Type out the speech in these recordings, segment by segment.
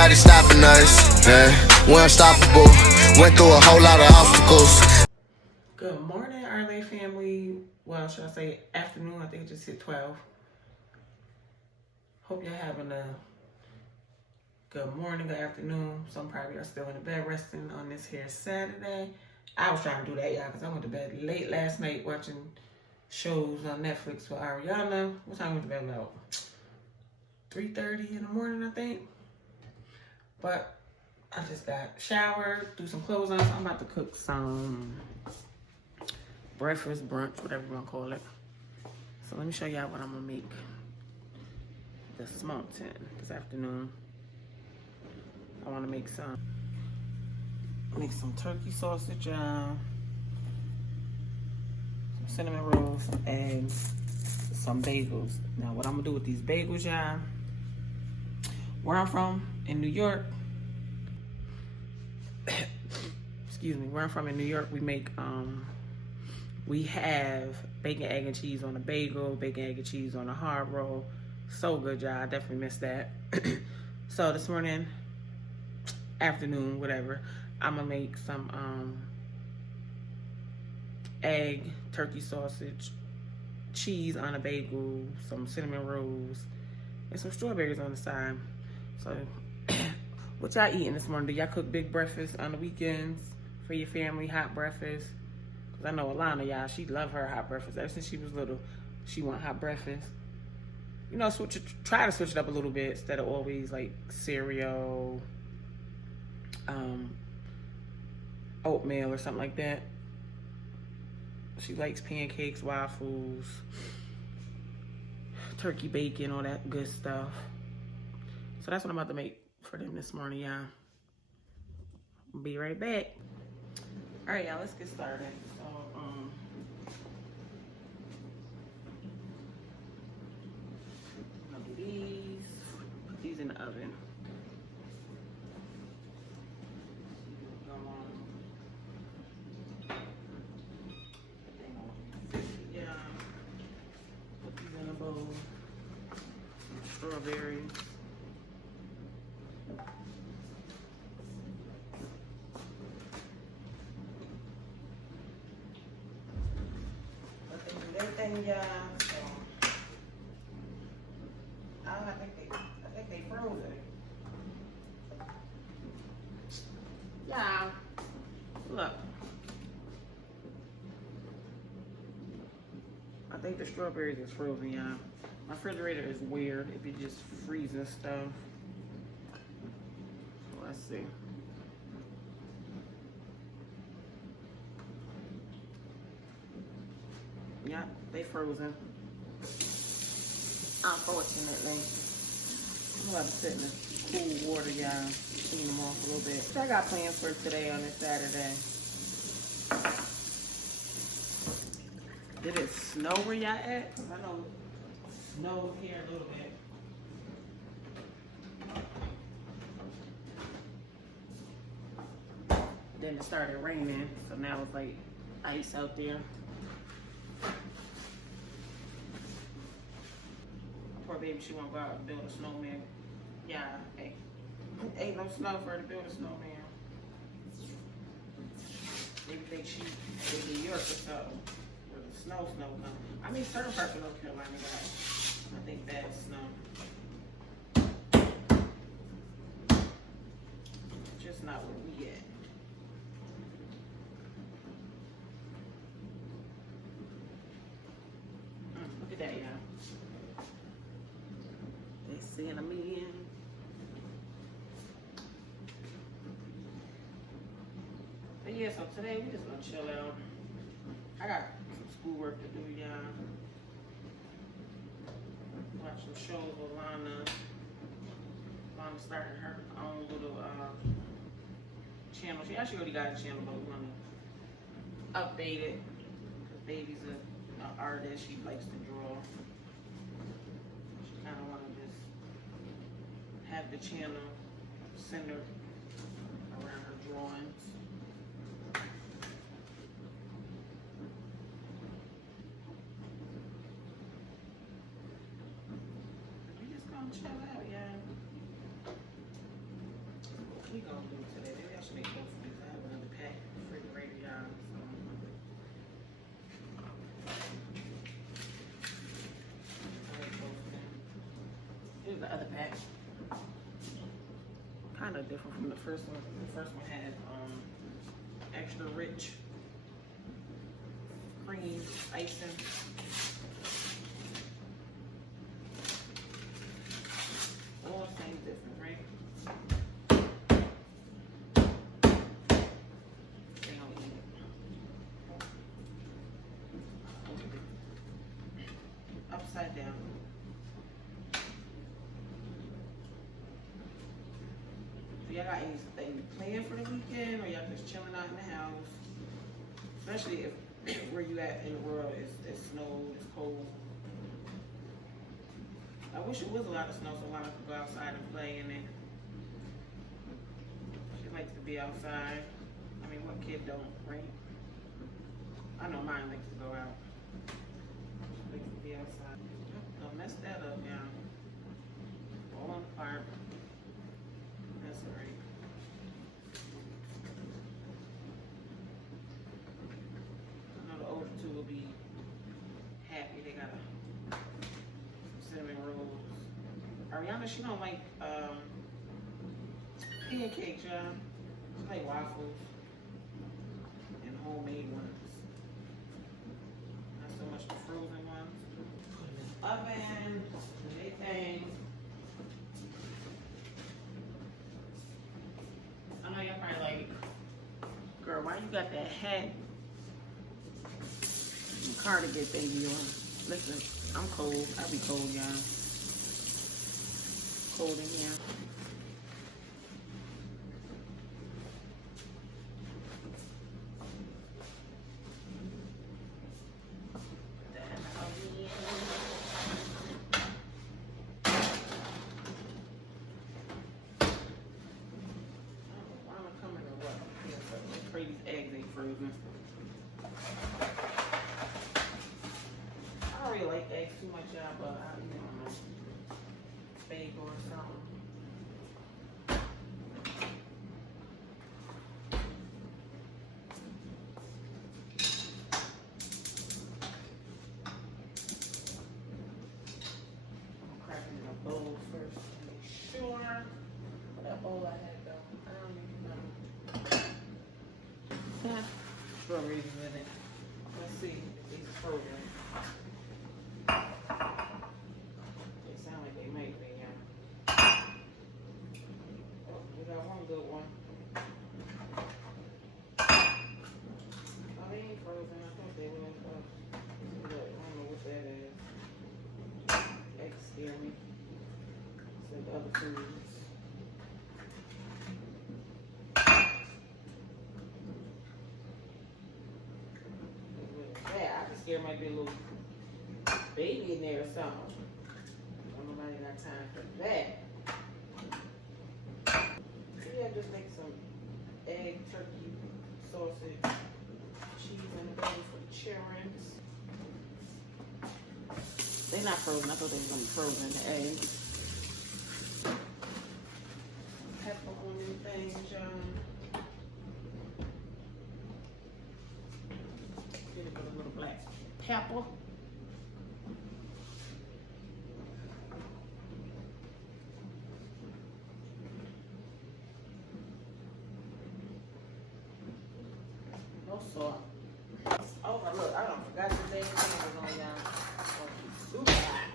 nobody stopping us. Yeah, we're unstoppable. Went through a whole lot of obstacles. Good morning, RLA family. Well, should I say afternoon? I think it just hit 12. Hope you're having a good morning, good afternoon. Some probably are still in the bed resting on this here Saturday. I was trying to do that, y'all, because I went to bed late last night watching shows on Netflix with Ariana. What time went to bed? About 3:30 in the morning, I think. But I just got showered, threw some clothes on. So I'm about to cook some breakfast, brunch, whatever you want to call it. So let me show y'all what I'm going to make this morning, this afternoon. I want to make some turkey sausage, some cinnamon rolls, some eggs, some bagels. Now, what I'm gonna do with these bagels, y'all, where I'm from in New York, excuse me, where I'm from in New York, we have bacon, egg, and cheese on a bagel, bacon, egg, and cheese on a hard roll. So good, y'all. I definitely missed that. So this morning, afternoon, whatever, I'm gonna make some egg, turkey sausage, cheese on a bagel, some cinnamon rolls, and some strawberries on the side. So what y'all eating this morning? Do y'all cook big breakfast on the weekends for your family, hot breakfast? Cause I know Alana, y'all, she love her hot breakfast. Ever since she was little, she want hot breakfast. You know, try to switch it up a little bit instead of always like cereal, oatmeal or something like that. She likes pancakes, waffles, turkey bacon, all that good stuff. So that's what I'm about to make for them this morning, y'all. Be right back. All right, y'all, let's get started. So, I'll do these, put these in the oven. Strawberries. Let them do their thing, y'all. So, I think they froze it. Yeah. Look. I think the strawberries is frozen, y'all. My refrigerator is weird. It be just freezing stuff. Let's see. Yeah, they frozen. Unfortunately. I'm about to sit in the cool water, y'all. Clean them off a little bit. What I got plans for today on this Saturday? Did it snow where y'all at? Cause I know snow here a little bit. Then it started raining, so now it's like ice out there. Poor baby, she won't go out and build a snowman. Yeah, hey, ain't no snow for her to build a snowman. Maybe think she in New York or something. Snow come. I mean, certain parts of North Carolina got, I think, bad snow. Just not where we at. Look at that, y'all. They seeing a million. But yeah, so today we just gonna chill out. I got schoolwork to do, y'all. Watch some shows with Alana. Alana's starting her own little channel. She actually already got a channel, but we want to update it. Because baby's an artist. She likes to draw. She kind of want to just have the channel centered around her drawings. Chill out, yeah. we gonna do today. Maybe I should make both of these. I have another pack in the refrigerator, y'all. Here's the other pack. Kind of different from the first one. The first one had extra rich cream icing. All things different, right? They don't eat it. Upside down. So y'all got anything planned for the weekend, or y'all just chilling out in the house? Especially if where you at in the world it's snow, it's cold. I wish it was a lot of snow so Alana could go outside and play in it. She likes to be outside. I mean, what kid don't, right? I know mine likes to go out. She likes to be outside. Don't mess that up now. Falling apart. That's alright. I know the older two will be happy. They got cinnamon rolls. Ariana, she don't like pancakes, y'all. She like waffles and homemade ones. Not so much the frozen ones. Put them in the oven, do their thing. I know y'all probably like, girl, why you got that hat and cardigan thing on? Listen, I'm cold. I be cold, y'all. Cold in here. These eggs ain't frozen. I don't really like eggs too much, y'all, but I don't know. Bagel or something. I'm cracking in a bowl first to make sure. That bowl I had though, I don't even know. Strawberries in it. Let's see if these are frozen. They sound like they might be, yeah. Oh, we got one good one. Oh, they ain't frozen. I thought they were. Look, I don't know what that is. Eggs scare me. So the other foods. There might be a little baby in there or something. Don't nobody got time for that. So yeah, just make some egg, turkey, sausage, cheese in the bowl for the children. They're not frozen. I thought they were gonna be frozen, the eggs. Pepper on them things, y'all. Get it with a little black pepper. No salt. Oh, look, I don't forgot the day was on, y'all. Super hot.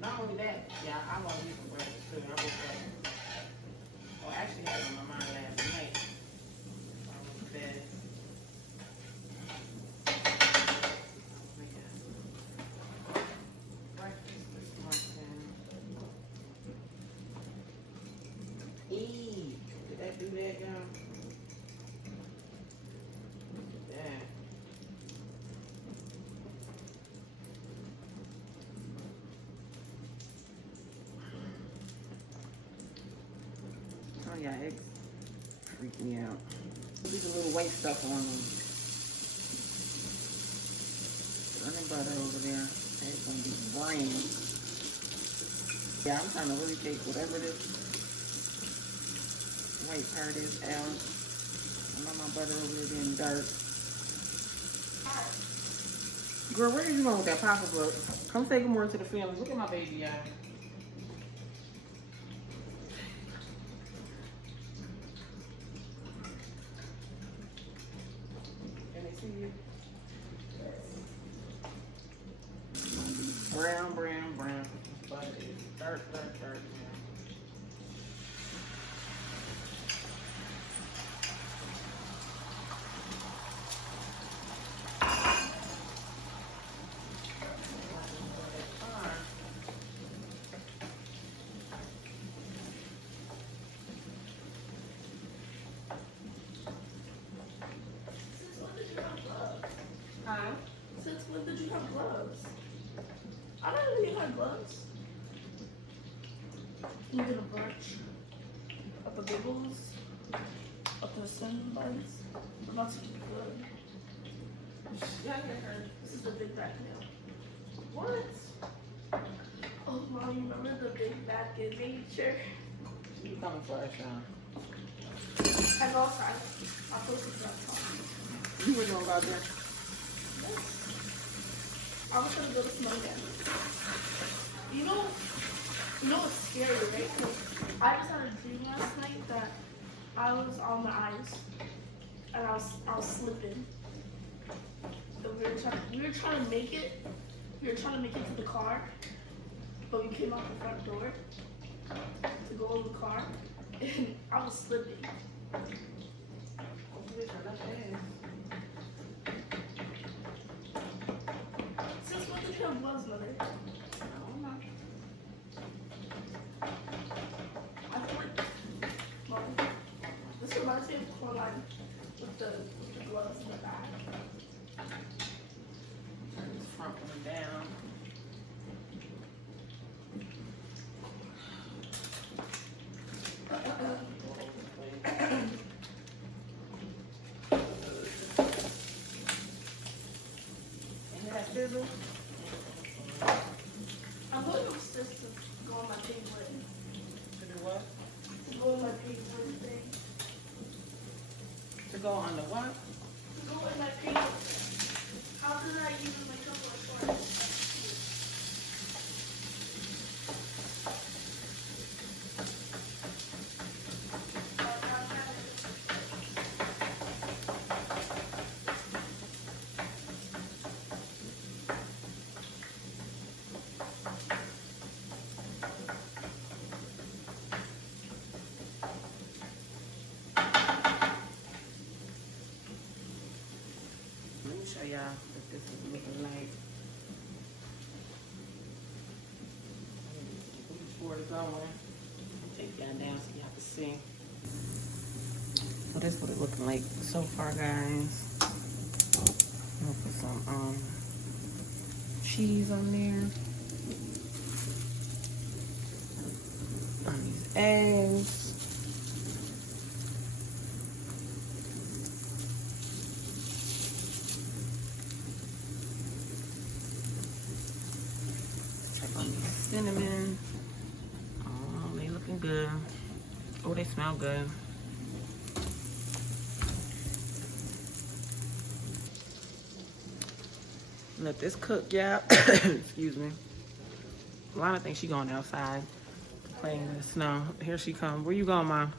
Not only that, yeah, I want to eat some breakfast too. I was I actually had it on my mind last night. I was in bed. Breakfast this morning. Did that do that, y'all? Look at that. Oh yeah, eggs freak me out. Leave a little white stuff on them. Running butter over there. It's gonna be brown. Yeah, I'm trying to really take whatever this white part is out. I know my butter over there being dark. Girl, where are you going with that pocketbook? Come say good morning to the family. Look at my baby, y'all. Can they see you? Brown, brown, brown. Butter is dark, dark, dark. Since when did you have gloves? I don't know you had gloves. You get a bunch of the bagels, of the cinnamon buns. I'm about to eat good. Yeah, I This is the big bag now. What? Oh, Mom, you remember the big bag in nature? You coming for us, Sean? I know I posted that song. You were doing about that? I was gonna go to Snowman. You know what's scary, right? 'Cause I just had a dream last night that I was on the ice and I was slipping. And we were trying to make it. We were trying to make it to the car, but we came out the front door to go in the car, and I was slipping. Since when did you have gloves, Mother? I don't know. I feel like, Mom, this reminds me of Coraline with the gloves in the back. Turn this front one down. And that fizzle. I'm going upstairs to go on my paper. To do what? To go on my paper thing. To go on the what? To go in my paper. How did I use my couple of shorts? Let me show y'all what this is looking like. Before it's going, take y'all down so y'all can see. So this is what it's looking like so far, guys. I'm gonna put some cheese on there. On these eggs. On these cinnamon. Oh, they looking good. Oh, they smell good. Let this cook, y'all. Excuse me. Alana thinks she going outside playing in the snow. Here she come. Where you going, Mom?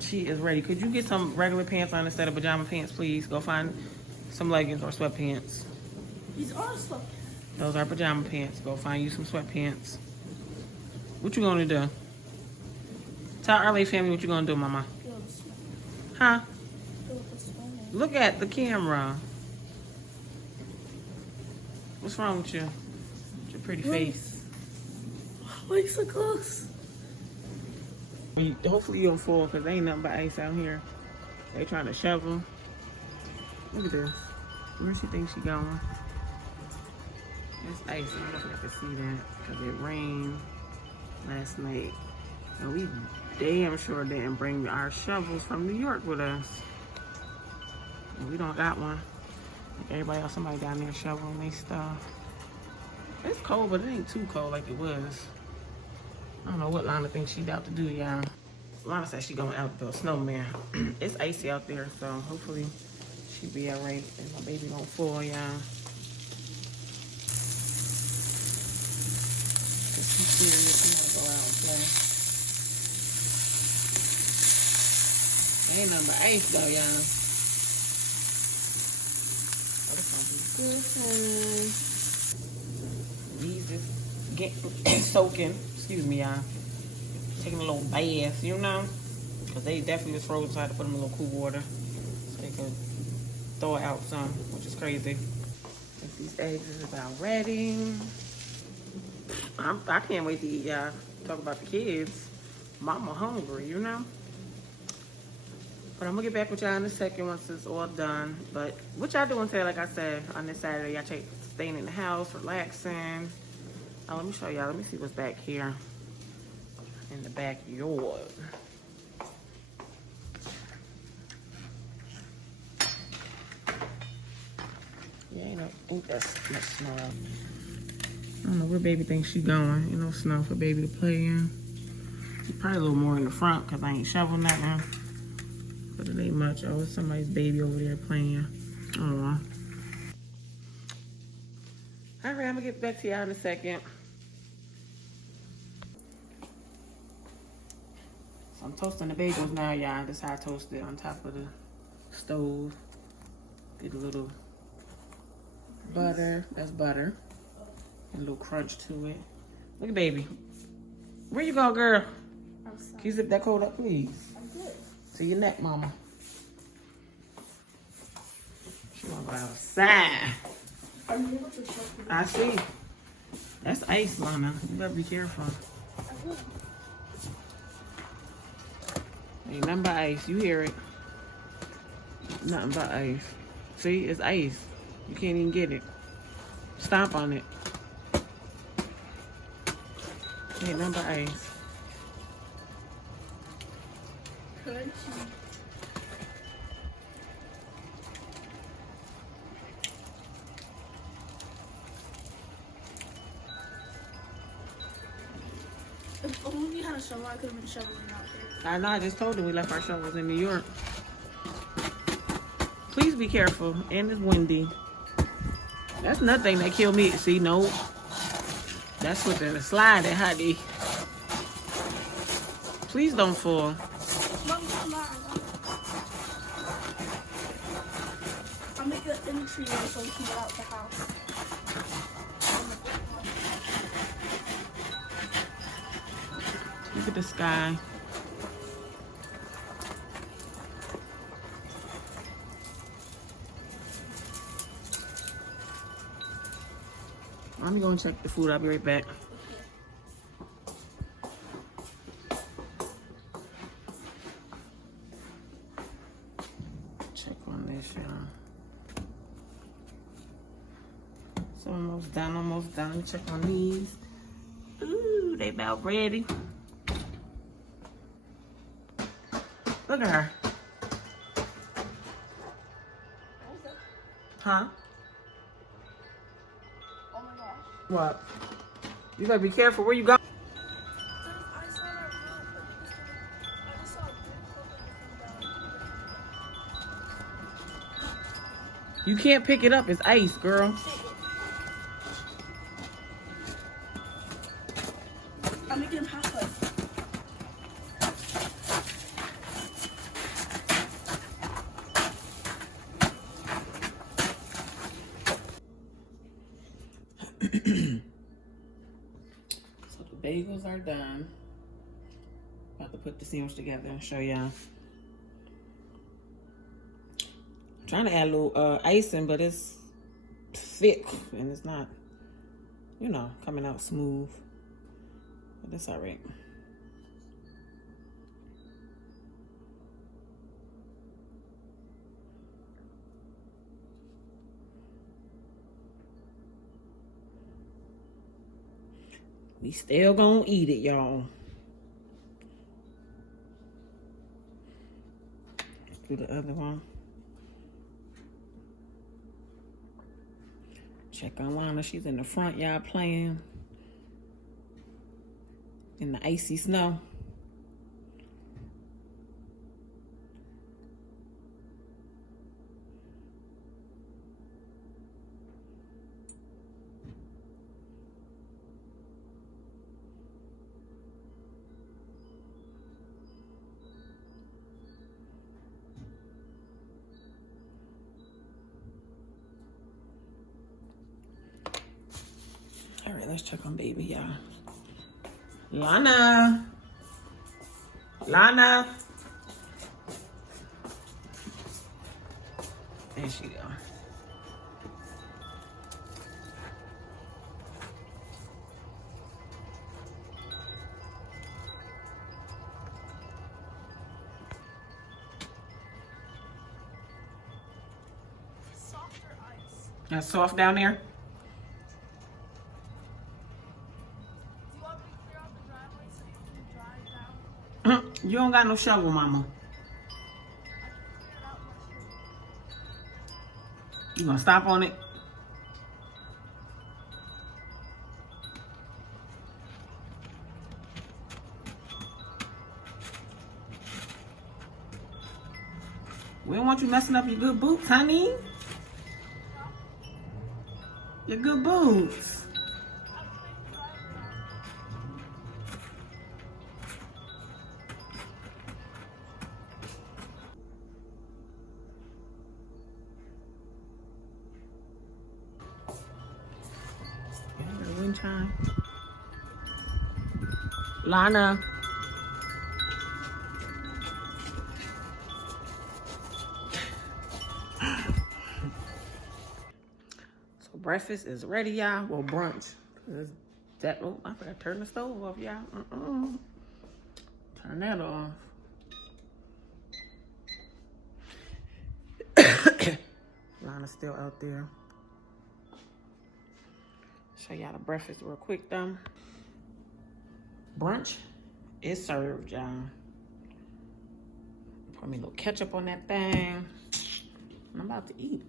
She is ready. Could you get some regular pants on instead of pajama pants, please? Go find some leggings or sweatpants. These are sweatpants. Those are pajama pants. Go find you some sweatpants. What you gonna do? Tell our late family what you gonna do, Mama. Huh? Look at the camera. What's wrong with you? With your pretty face. Why so close? Hopefully you don't fall because there ain't nothing but ice out here. They trying to shovel. Look at this. Where she thinks she going? It's ice. I don't know if I can see that because it rained. last night. And we damn sure didn't bring our shovels from New York with us. And we don't got one. Like everybody else, somebody down there shoveling their stuff. It's cold, but it ain't too cold like it was. I don't know what Lana thinks she's out to do, y'all. Lana said she going out to build a snowman. It's icy out there, so hopefully she'll be all right and my baby don't fall, y'all. She's serious. She want to go out and play. Ain't nothing but ice though, y'all. Oh, this gonna be good. These just get soaking. Excuse me, y'all. Taking a little bath, you know? Because they definitely was frozen, so I had to put them in a little cool water so they could thaw out some, which is crazy. I think these eggs is about ready. I can't wait to eat, y'all. Talk about the kids. Mama hungry, you know? But I'm gonna get back with y'all in a second once it's all done. But what y'all doing today, like I said, on this Saturday, y'all staying in the house, relaxing. Oh, let me show y'all. Let me see what's back here in the backyard. Yeah, ain't that much snow out. I don't know where baby thinks she going. You know, snow for baby to play in. She's probably a little more in the front because I ain't shoveling nothing. But it ain't much. Oh, it's somebody's baby over there playing. Aw. All right, I'm gonna get back to y'all in a second. So I'm toasting the bagels now, y'all. This is how I toast it on top of the stove. Get a little butter. That's butter. And a little crunch to it. Look at baby. Where you go, girl? Can you zip that coat up, please? I'm good. To your neck, mama. She wanna go outside. Are you able to show me? I see. That's ice, Lana. You better be careful. Ain't nothing but ice. You hear it. Nothing but ice. See, it's ice. You can't even get it. Stomp on it. Ain't nothing but ice. If only we had a shovel, I could have been shoveling out here. I know, I just told her we left our shovels in New York. Please be careful. And it's windy. That's nothing that killed me. See, no. That's what the slide that honey. Please don't fall. Mom, come on. I'll make an entry so we can get out the house. Look at the sky. I'm going to check the food. I'll be right back. Check on this, y'all. So almost done, almost done. Let me check on these. Ooh, they about ready. Look at her. Huh? Oh my gosh. What? You gotta be careful where you go. I saw that rope, but I just saw a big hole that you You can't pick it up. It's ice, girl. I'm making him halfway. So the bagels are done. About to put the sandwich together and show y'all. I'm trying to add a little icing, but it's thick and it's not, you know, coming out smooth. But that's all right. We still gonna eat it, y'all. Do the other one. Check on Alana. She's in the front yard playing in the icy snow. All right, let's check on baby, y'all. Lana. Lana. There she go. Softer ice. That's soft down there? Do you want me to clear out the driveway so you can drive down? You don't got no shovel, mama. I can clear it out much more. You gonna stop on it? We don't want you messing up your good boots, honey. Your good boots. I'll clean the driveway out. The wind chime. Lana. So breakfast is ready, y'all. Well, brunch. Oh, I forgot to turn the stove off, y'all. Turn that off. Lana's still out there. Show y'all the breakfast real quick, though. Brunch is served, y'all. Put me a little ketchup on that thing. And I'm about to eat.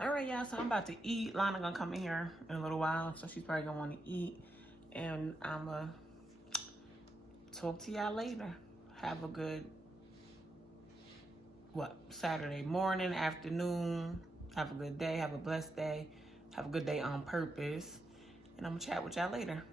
All right, y'all, so I'm about to eat. Lana gonna come in here in a little while, so she's probably gonna want to eat. And I'm gonna talk to y'all later. Have a good, Saturday morning, afternoon. Have a good day. Have a blessed day. Have a good day on purpose. And I'm gonna chat with y'all later.